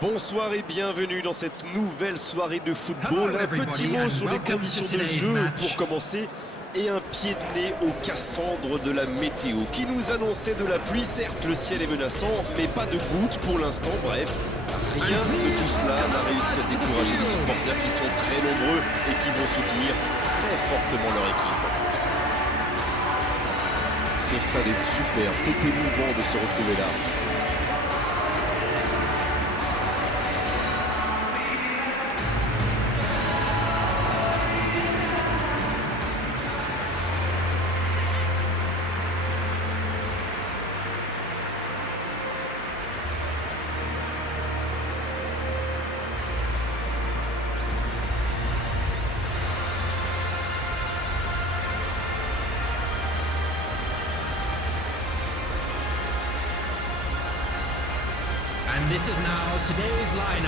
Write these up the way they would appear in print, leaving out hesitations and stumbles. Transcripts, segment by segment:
Bonsoir et bienvenue dans cette nouvelle soirée de football. Un petit mot sur les conditions de jeu pour commencer et un pied de nez aux Cassandres de la météo qui nous annonçait de la pluie. Certes, le ciel est menaçant, mais pas de gouttes pour l'instant. Bref, rien de tout cela n'a réussi à décourager les supporters qui sont très nombreux et qui vont soutenir très fortement leur équipe. Ce stade est superbe, c'est émouvant de se retrouver là.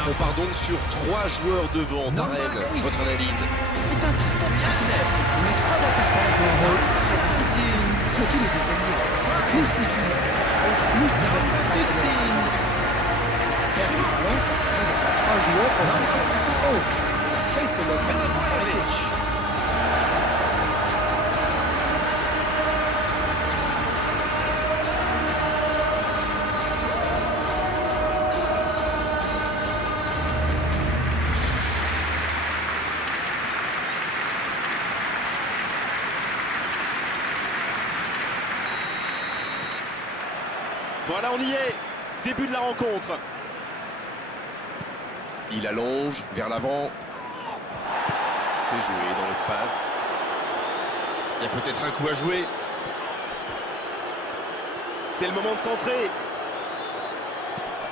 On part donc sur 3 joueurs devant. Darren, votre analyse? C'est un système assez classique où les 3 attaquants jouent un rôle très important. Surtout les deux alliés. Plus ces joueurs écartés, plus ils restent espacés de la perte du ballon, ça permet d'avoir 3 joueurs pour lancer assez haut. Et après, c'est le complémentarité. Voilà, on y est. Début de la rencontre. Il allonge vers l'avant. C'est joué dans l'espace. Il y a peut-être un coup à jouer. C'est le moment de centrer.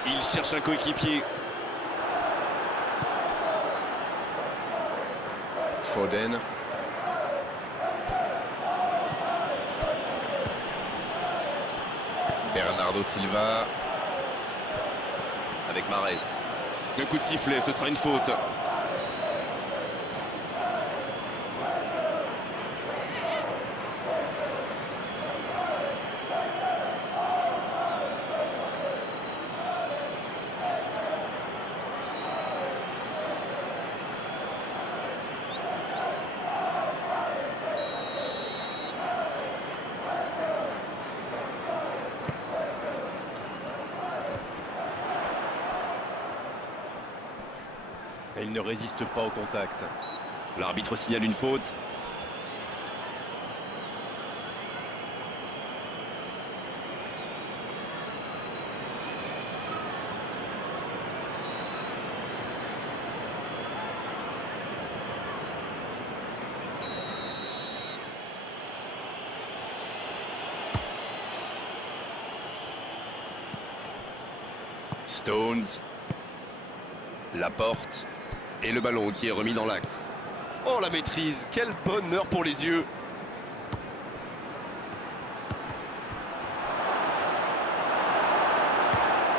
Il cherche un coéquipier. Foden. Bernardo Silva avec Mahrez. Un coup de sifflet, ce sera une faute. Et il ne résiste pas au contact. L'arbitre signale une faute. Stones. Laporte. Et le ballon qui est remis dans l'axe. Oh, la maîtrise, quel bonheur pour les yeux.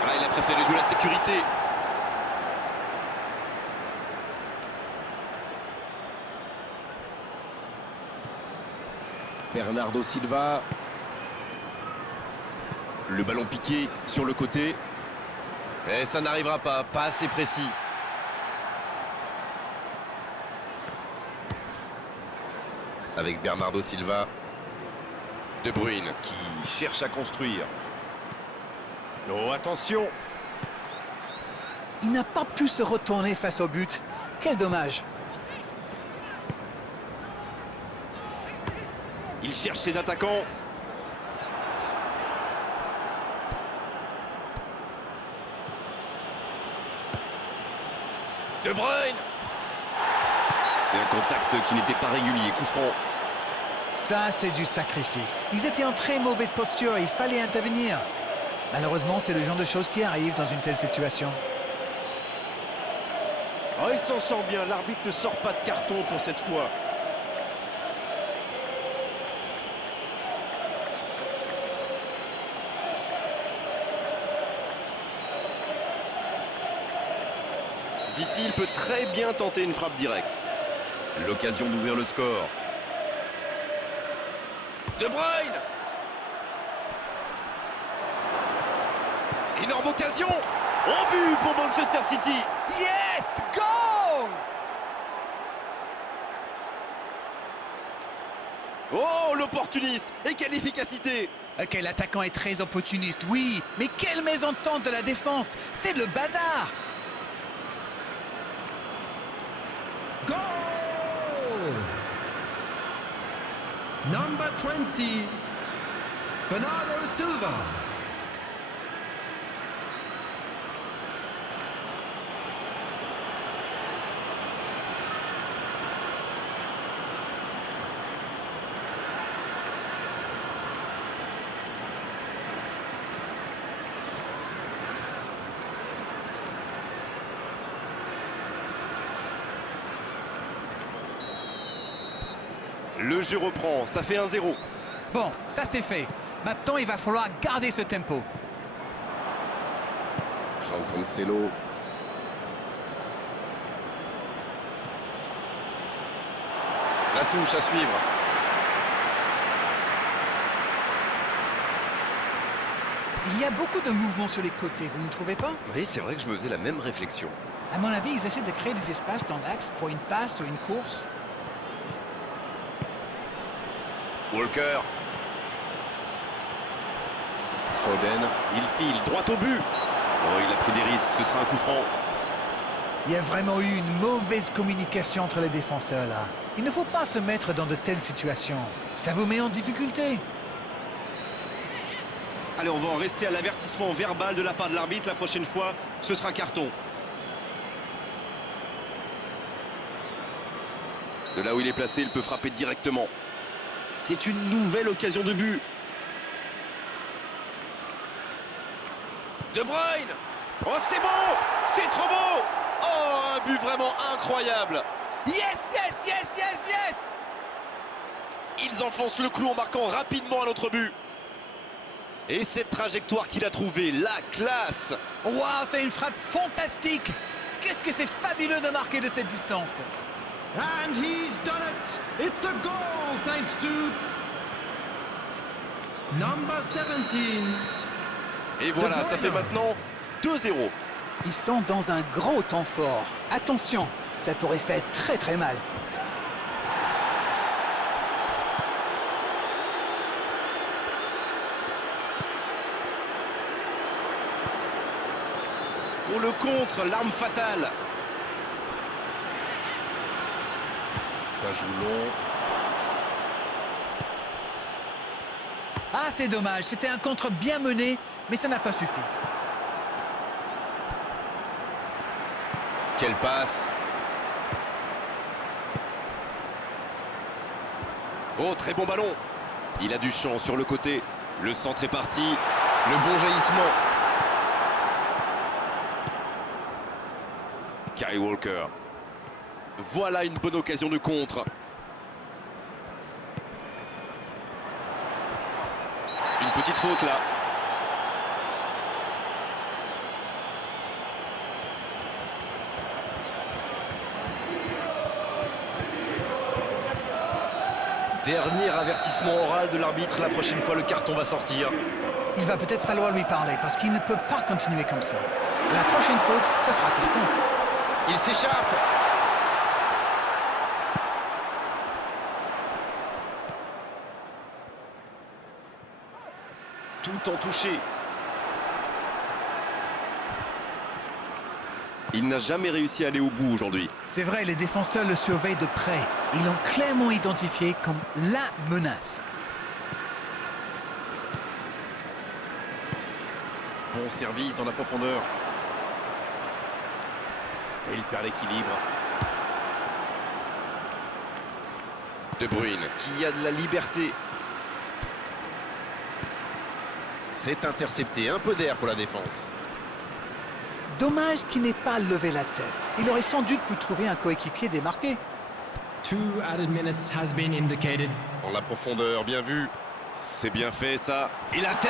Ah, il a préféré jouer la sécurité. Bernardo Silva. Le ballon piqué sur le côté. Et ça n'arrivera pas assez précis. Avec Bernardo Silva. De Bruyne qui cherche à construire. Oh, attention! Il n'a pas pu se retourner face au but. Quel dommage. Il cherche ses attaquants. De Bruyne! Et un contact qui n'était pas régulier, coup franc. Ça, c'est du sacrifice. Ils étaient en très mauvaise posture et il fallait intervenir. Malheureusement, c'est le genre de choses qui arrivent dans une telle situation. Oh, il s'en sort bien. L'arbitre ne sort pas de carton pour cette fois. D'ici, il peut très bien tenter une frappe directe. L'occasion d'ouvrir le score. De Bruyne! Énorme occasion! Au but pour Manchester City. Yes! Goal! Oh, l'opportuniste. Et quelle efficacité. Ok, l'attaquant est très opportuniste, oui. Mais quelle mésentente de la défense! C'est le bazar! Goal! Number 20, Bernardo Silva. Le jeu reprend, ça fait 1-0. Bon, ça c'est fait. Maintenant, il va falloir garder ce tempo. Jean Cancelo. La touche à suivre. Il y a beaucoup de mouvements sur les côtés, vous ne trouvez pas? Oui, c'est vrai que je me faisais la même réflexion. À mon avis, ils essaient de créer des espaces dans l'axe pour une passe ou une course. Walker. Foden. Il file droit au but. Oh, il a pris des risques, ce sera un coup franc. Il y a vraiment eu une mauvaise communication entre les défenseurs là. Il ne faut pas se mettre dans de telles situations. Ça vous met en difficulté. Allez, on va en rester à l'avertissement verbal de la part de l'arbitre. La prochaine fois, ce sera carton. De là où il est placé, il peut frapper directement. C'est une nouvelle occasion de but. De Bruyne. Oh, c'est beau. C'est trop beau. Oh, un but vraiment incroyable. Yes, yes, yes, yes, yes! Ils enfoncent le clou en marquant rapidement un autre but. Et cette trajectoire qu'il a trouvée, la classe. Waouh, c'est une frappe fantastique! Qu'est-ce que c'est fabuleux de marquer de cette distance! And he's done it. It's a goal thanks to number 17. Et voilà, ça fait maintenant 2-0. Ils sont dans un gros temps fort. Attention, ça pourrait faire très très mal. On le contre, l'arme fatale. Ça joue long. Ah, c'est dommage, c'était un contre bien mené, mais ça n'a pas suffi. Quelle passe. Oh, très bon ballon. Il a du champ sur le côté. Le centre est parti. Le bon jaillissement. Kyle Walker. Voilà une bonne occasion de contre. Une petite faute là. Dernier avertissement oral de l'arbitre. La prochaine fois, le carton va sortir. Il va peut-être falloir lui parler parce qu'il ne peut pas continuer comme ça. La prochaine faute, ce sera carton. Il s'échappe. Tout en touché. Il n'a jamais réussi à aller au bout aujourd'hui. C'est vrai, les défenseurs le surveillent de près. Ils l'ont clairement identifié comme la menace. Bon service dans la profondeur. Et il perd l'équilibre. De Bruyne qui a de la liberté. C'est intercepté, un peu d'air pour la défense. Dommage qu'il n'ait pas levé la tête. Il aurait sans doute pu trouver un coéquipier démarqué. 2 added minutes has been indicated. Dans la profondeur, bien vu. C'est bien fait ça. Et la tête.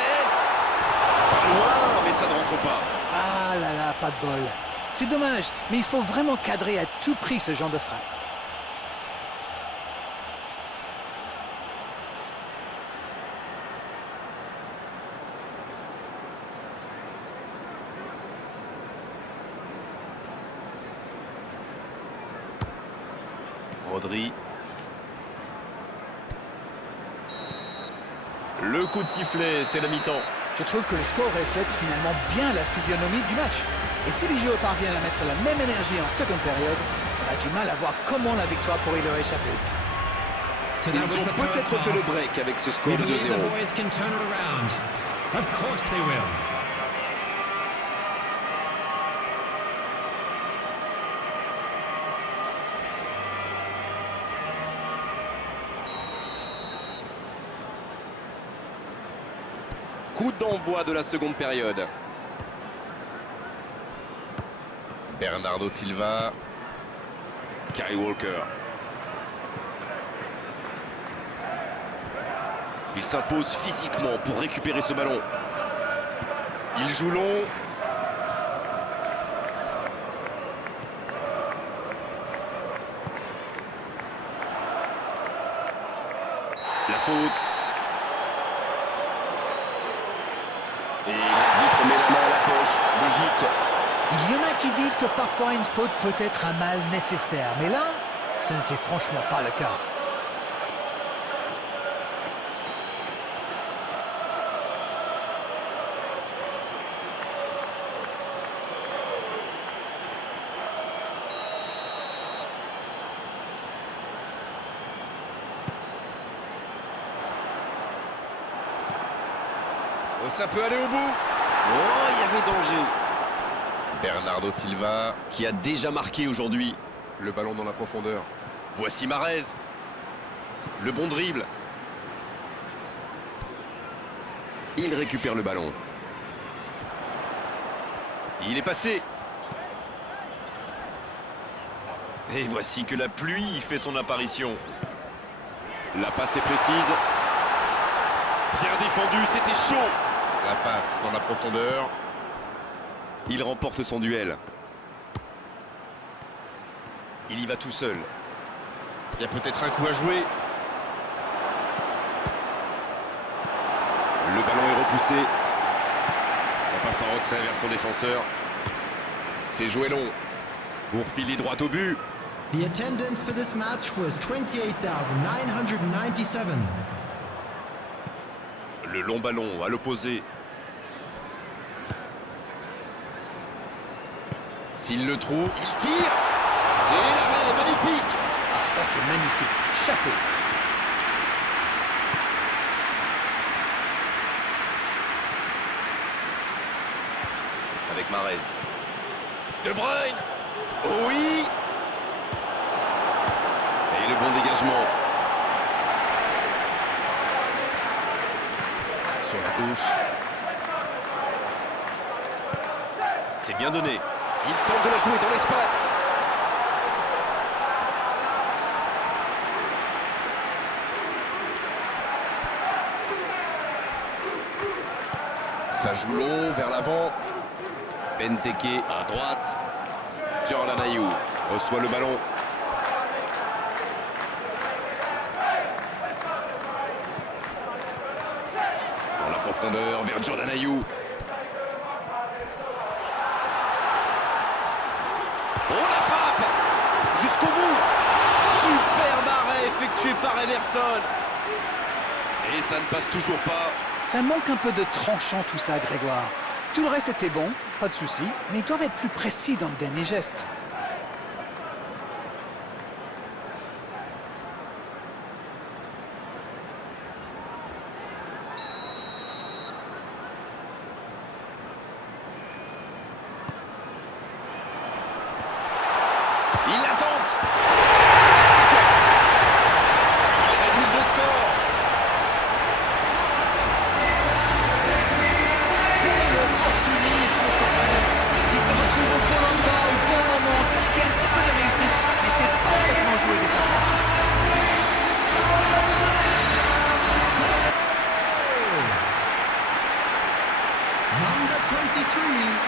Pas loin, mais ça ne rentre pas. Ah là là, pas de bol. C'est dommage, mais il faut vraiment cadrer à tout prix ce genre de frappe. Rodri. Le coup de sifflet, c'est la mi-temps. Je trouve que le score reflète finalement bien la physionomie du match. Et si les joueurs parviennent à mettre la même énergie en seconde période, on a du mal à voir comment la victoire pourrait leur échapper. So that Ils was ont the first peut-être fait le half. break avec ce We score de believe 2-0. the boys can turn it around. Of course they will. Coup d'envoi de la seconde période. Bernardo Silva. Kyle Walker. Il s'impose physiquement pour récupérer ce ballon. Il joue long. La faute. Et l'arbitre met la main à la poche. Logique. Il y en a qui disent que parfois une faute peut être un mal nécessaire, mais là, ce n'était franchement pas le cas. Ça peut aller au bout. Oh, il y avait danger. Bernardo Silva, qui a déjà marqué aujourd'hui. Le ballon dans la profondeur. Voici Mahrez. Le bon dribble. Il récupère le ballon. Il est passé. Et voici que la pluie fait son apparition. La passe est précise. Bien défendu, c'était chaud. La passe dans la profondeur. Il remporte son duel. Il y va tout seul. Il y a peut-être un coup à jouer. Le ballon est repoussé. On passe en retrait vers son défenseur. C'est joué long. Pour filer droit au but. The attendance for this match was 28,997. Le long ballon à l'opposé. S'il le trouve, il tire. Et l'arrêt, magnifique. Ah, ça c'est magnifique. Chapeau. Avec Mahrez. De Bruyne. Oh oui. Et le bon dégagement. Sur la gauche. C'est bien donné. Il tente de la jouer dans l'espace. Ça joue long vers l'avant. Benteke à droite. Jordan Ayew reçoit le ballon. Dans la profondeur vers Jordan Ayew. Oh, la frappe jusqu'au bout. Super arrêt effectué par Ederson. Et ça ne passe toujours pas. Ça manque un peu de tranchant tout ça, Grégoire. Tout le reste était bon, pas de souci, mais ils doivent être plus précis dans le dernier geste. Il la tente. Il réduit le score. Quel opportunisme quand même. Il se retrouve au bon endroit, au bon moment. C'est marqué un petit peu de réussite, mais c'est parfaitement joué de sa part. Number 23.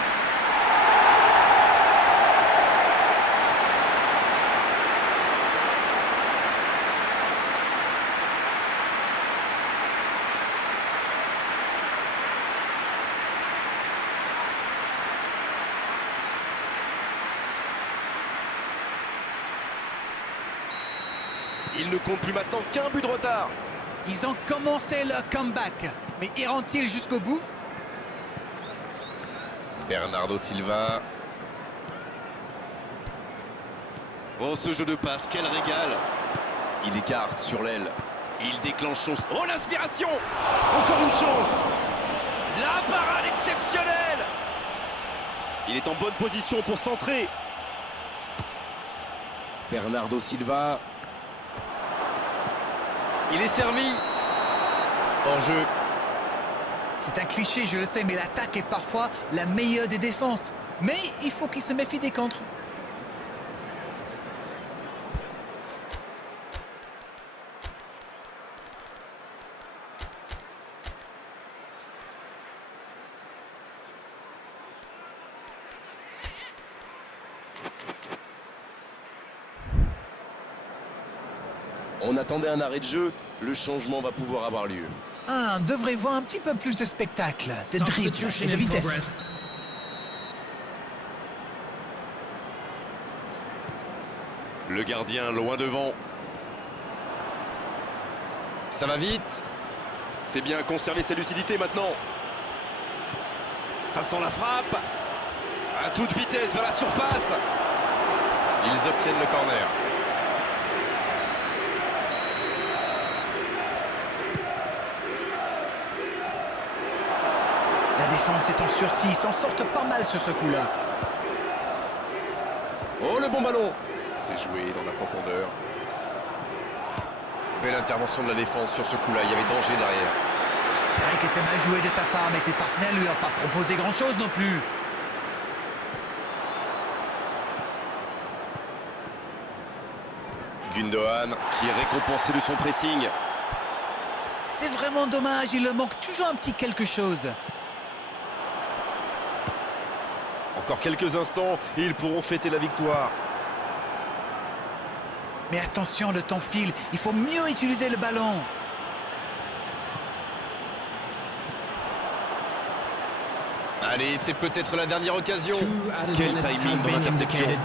Il ne compte plus maintenant qu'un but de retard. Ils ont commencé leur comeback, mais iront-ils jusqu'au bout? Bernardo Silva. Oh, ce jeu de passe, quel régal. Il écarte sur l'aile. Il déclenche son... Oh, l'inspiration. Encore une chance. La parade exceptionnelle. Il est en bonne position pour centrer. Bernardo Silva. Il est servi. Hors-jeu. C'est un cliché, je le sais, mais l'attaque est parfois la meilleure des défenses. Mais il faut qu'il se méfie des contres. On attendait un arrêt de jeu, le changement va pouvoir avoir lieu. Ah, on devrait voir un petit peu plus de spectacle, de dribble et de vitesse. Le gardien loin devant. Ça va vite. C'est bien conserver sa lucidité maintenant. Ça sent la frappe. À toute vitesse vers la surface. Ils obtiennent le corner. La défense est en sursis, ils s'en sortent pas mal sur ce coup-là. Oh, le bon ballon. C'est joué dans la profondeur. Belle intervention de la défense sur ce coup-là, il y avait danger derrière. C'est vrai que c'est mal joué de sa part, mais ses partenaires lui ont pas proposé grand-chose non plus. Gundogan qui est récompensé de son pressing. C'est vraiment dommage, il leur manque toujours un petit quelque chose. Encore quelques instants et ils pourront fêter la victoire. Mais attention, le temps file, il faut mieux utiliser le ballon. Allez, c'est peut-être la dernière occasion. 2 added Quel minutes timing has dans been l'interception. indicated.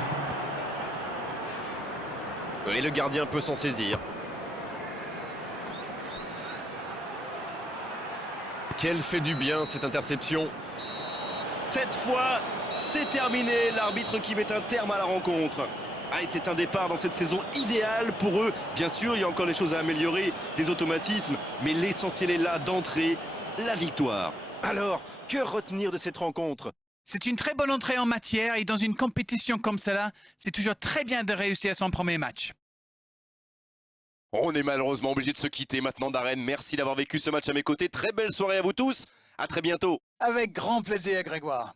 Et le gardien peut s'en saisir. Quel fait du bien cette interception. Cette fois, c'est terminé. L'arbitre qui met un terme à la rencontre. Ah, et c'est un départ dans cette saison idéale pour eux. Bien sûr, il y a encore des choses à améliorer, des automatismes, mais l'essentiel est là d'entrée, la victoire. Alors, que retenir de cette rencontre? C'est une très bonne entrée en matière et dans une compétition comme cela, c'est toujours très bien de réussir son premier match. On est malheureusement obligé de se quitter maintenant, Darren. Merci d'avoir vécu ce match à mes côtés. Très belle soirée à vous tous. À très bientôt. Avec grand plaisir, Grégoire.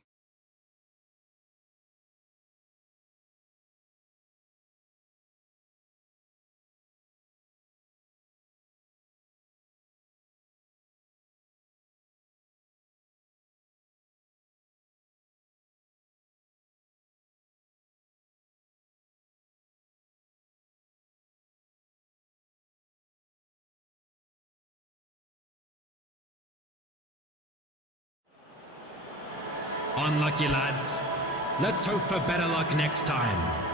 Unlucky lads. Let's hope for better luck next time.